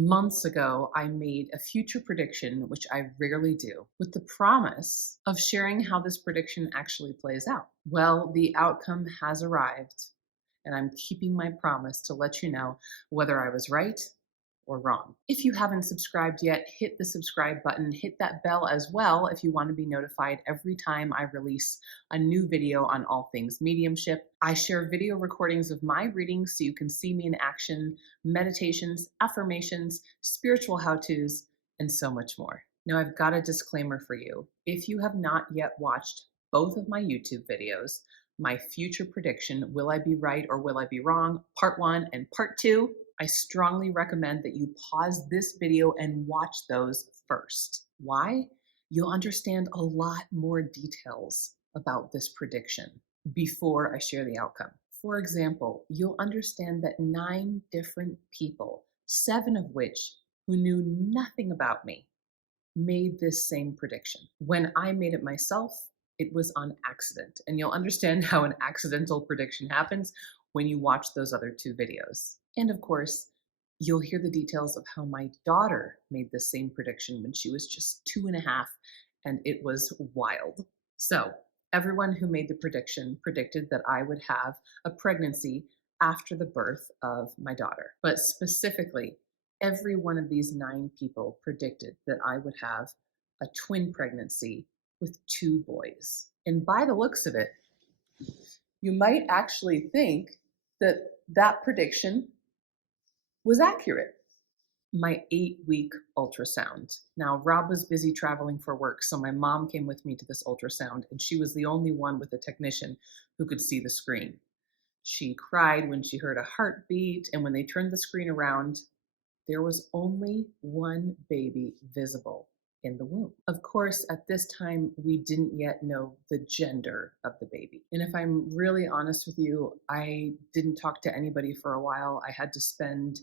Months ago, I made a future prediction, which I rarely do, with the promise of sharing how this prediction actually plays out. Well, the outcome has arrived, and I'm keeping my promise to let you know whether I was right or wrong. If you haven't subscribed yet, hit the subscribe button, hit that bell as well if you want to be notified every time I release a new video on all things mediumship. I share video recordings of my readings so you can see me in action, meditations, affirmations, spiritual how-tos, and so much more. Now, I've got a disclaimer for you. If you have not yet watched both of my YouTube videos, my future prediction, Will I Be Right or Will I Be Wrong, Part 1 and Part 2, I strongly recommend that you pause this video and watch those first. Why? You'll understand a lot more details about this prediction before I share the outcome. For example, you'll understand that 9 different people, 7 of which who knew nothing about me, made this same prediction. When I made it myself, it was on accident. And you'll understand how an accidental prediction happens when you watch those other 2 videos. And of course, you'll hear the details of how my daughter made the same prediction when she was just 2.5, and it was wild. So, everyone who made the prediction predicted that I would have a pregnancy after the birth of my daughter. But specifically, every one of these 9 people predicted that I would have a twin pregnancy with 2 boys. And by the looks of it, you might actually think that that prediction was accurate. My 8-week ultrasound. Now, Rob was busy traveling for work, so my mom came with me to this ultrasound, and she was the only one with a technician who could see the screen. She cried when she heard a heartbeat, and when they turned the screen around, there was only one baby visible in the womb. Of course, at this time, we didn't yet know the gender of the baby. And if I'm really honest with you, I didn't talk to anybody for a while. I had to spend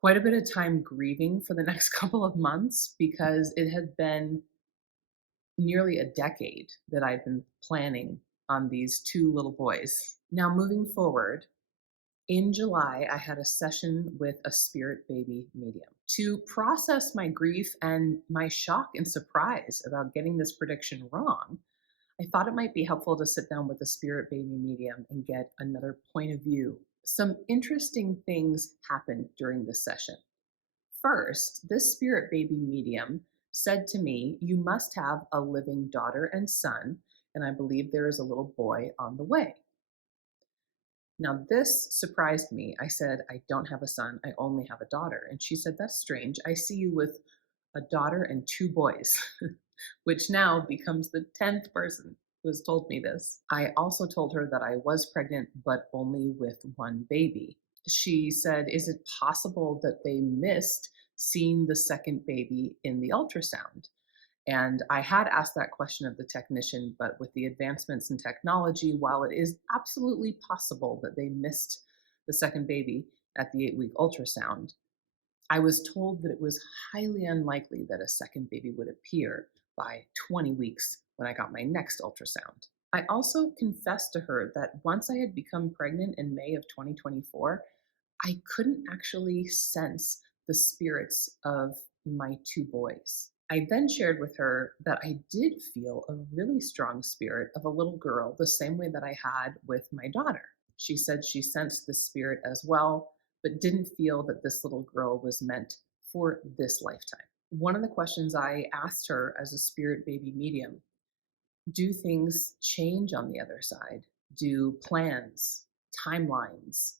quite a bit of time grieving for the next couple of months because it had been nearly a decade that I'd been planning on these 2 little boys. Now, moving forward, in July, I had a session with a spirit baby medium to process my grief and my shock and surprise about getting this prediction wrong. I thought it might be helpful to sit down with a spirit baby medium and get another point of view. Some interesting things happened during this session. First, this spirit baby medium said to me, "You must have a living daughter and son, and I believe there is a little boy on the way." Now, this surprised me. I said, "I don't have a son, I only have a daughter." And she said, "That's strange. I see you with a daughter and 2 boys," which now becomes the 10th person who has told me this. I also told her that I was pregnant, but only with 1 baby. She said, "Is it possible that they missed seeing the second baby in the ultrasound?" And I had asked that question of the technician, but with the advancements in technology, while it is absolutely possible that they missed the second baby at the 8-week ultrasound, I was told that it was highly unlikely that a second baby would appear by 20 weeks when I got my next ultrasound. I also confessed to her that once I had become pregnant in May of 2024, I couldn't actually sense the spirits of my 2 boys. I then shared with her that I did feel a really strong spirit of a little girl, the same way that I had with my daughter. She said she sensed the spirit as well, but didn't feel that this little girl was meant for this lifetime. One of the questions I asked her as a spirit baby medium: do things change on the other side? Do plans, timelines,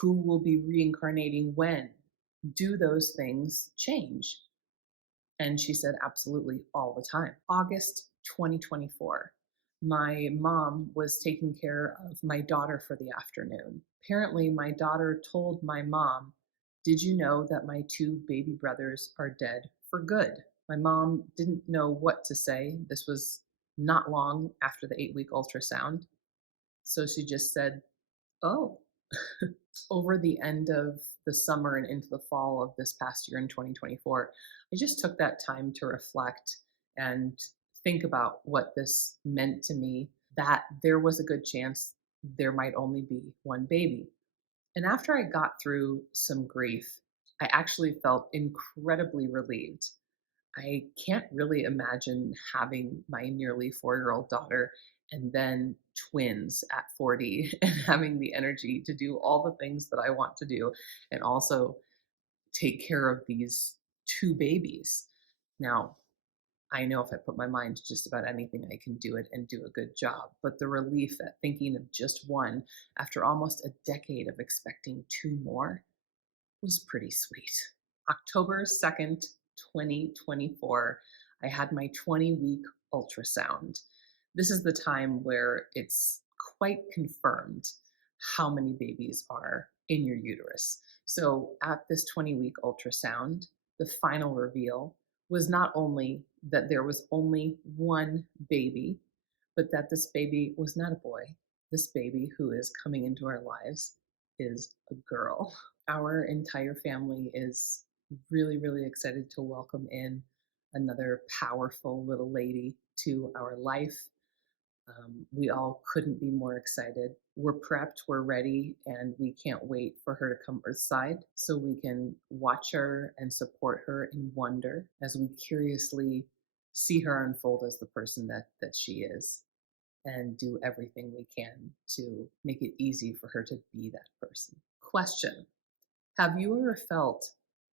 who will be reincarnating when, do those things change? And she said, absolutely, all the time. August 2024, my mom was taking care of my daughter for the afternoon. Apparently, my daughter told my mom, "Did you know that my 2 baby brothers are dead for good?" My mom didn't know what to say. This was not long after the 8-week ultrasound. So she just said, "Oh." Over the end of the summer and into the fall of this past year in 2024, I just took that time to reflect and think about what this meant to me, that there was a good chance there might only be 1 baby. And after I got through some grief, I actually felt incredibly relieved. I can't really imagine having my nearly 4-year-old daughter and then twins at 40 and having the energy to do all the things that I want to do and also take care of these 2 babies. Now, I know if I put my mind to just about anything, I can do it and do a good job. But the relief at thinking of just one after almost a decade of expecting 2 more was pretty sweet. October 2nd, 2024, I had my 20-week ultrasound. This is the time where it's quite confirmed how many babies are in your uterus. So at this 20-week ultrasound, the final reveal was not only that there was only one baby, but that this baby was not a boy. This baby who is coming into our lives is a girl. Our entire family is really, really excited to welcome in another powerful little lady to our life. We all couldn't be more excited. We're prepped, we're ready, and we can't wait for her to come earthside so we can watch her and support her in wonder as we curiously see her unfold as the person that she is and do everything we can to make it easy for her to be that person. Question: have you ever felt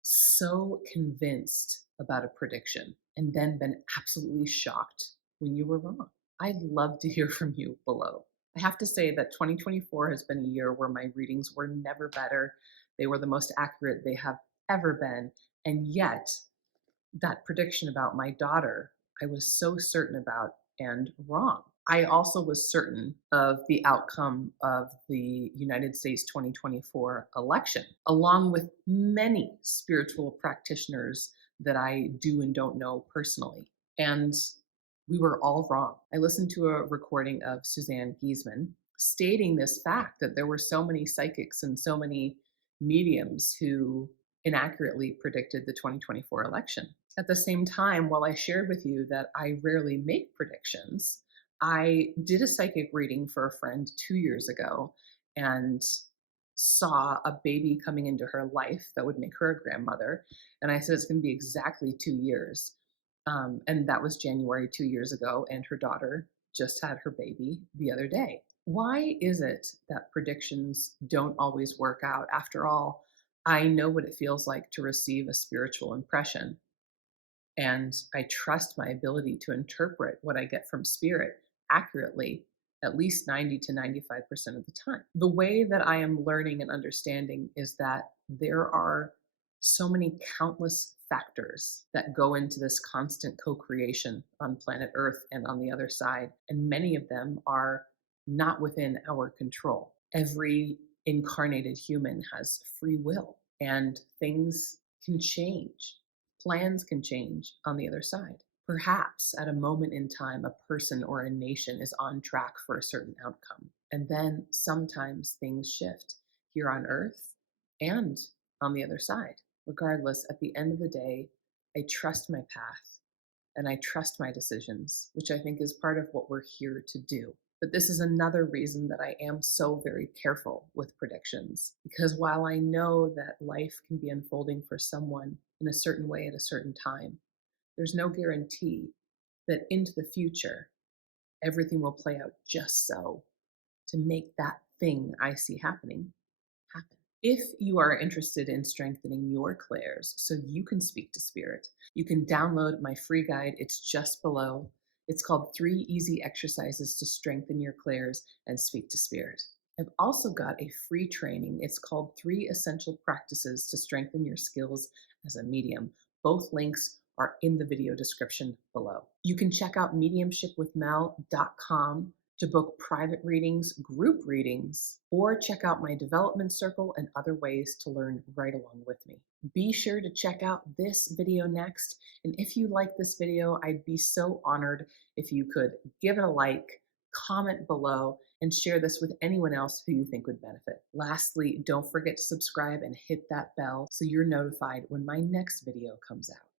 so convinced about a prediction and then been absolutely shocked when you were wrong? I'd love to hear from you below. I have to say that 2024 has been a year where my readings were never better. They were the most accurate they have ever been. And yet, that prediction about my daughter, I was so certain about and wrong. I also was certain of the outcome of the United States 2024 election, along with many spiritual practitioners that I do and don't know personally. And we were all wrong. I listened to a recording of Suzanne Giesman stating this fact that there were so many psychics and so many mediums who inaccurately predicted the 2024 election. At the same time, while I shared with you that I rarely make predictions, I did a psychic reading for a friend 2 years ago and saw a baby coming into her life that would make her a grandmother. And I said, it's going to be exactly 2 years. And that was January 2 years ago. And her daughter just had her baby the other day. Why is it that predictions don't always work out? After all, I know what it feels like to receive a spiritual impression. And I trust my ability to interpret what I get from spirit accurately at least 90 to 95% of the time. The way that I am learning and understanding is that there are so many countless factors that go into this constant co-creation on planet Earth and on the other side, and many of them are not within our control. Every incarnated human has free will, and things can change. Plans can change on the other side. Perhaps at a moment in time, a person or a nation is on track for a certain outcome. And then sometimes things shift here on Earth and on the other side. Regardless, at the end of the day, I trust my path and I trust my decisions, which I think is part of what we're here to do. But this is another reason that I am so very careful with predictions. Because while I know that life can be unfolding for someone in a certain way at a certain time, there's no guarantee that into the future, everything will play out just so to make that thing I see happening happen. If you are interested in strengthening your clairs so you can speak to spirit, you can download my free guide. It's just below. It's called 3 Easy Exercises to Strengthen Your Clairs and Speak to Spirit. I've also got a free training. It's called 3 Essential Practices to Strengthen Your Skills as a Medium. Both links are in the video description below. You can check out mediumshipwithmel.com to book private readings, group readings, or check out my development circle and other ways to learn right along with me. Be sure to check out this video next. And if you like this video, I'd be so honored if you could give it a like, comment below, and share this with anyone else who you think would benefit. Lastly, don't forget to subscribe and hit that bell so you're notified when my next video comes out.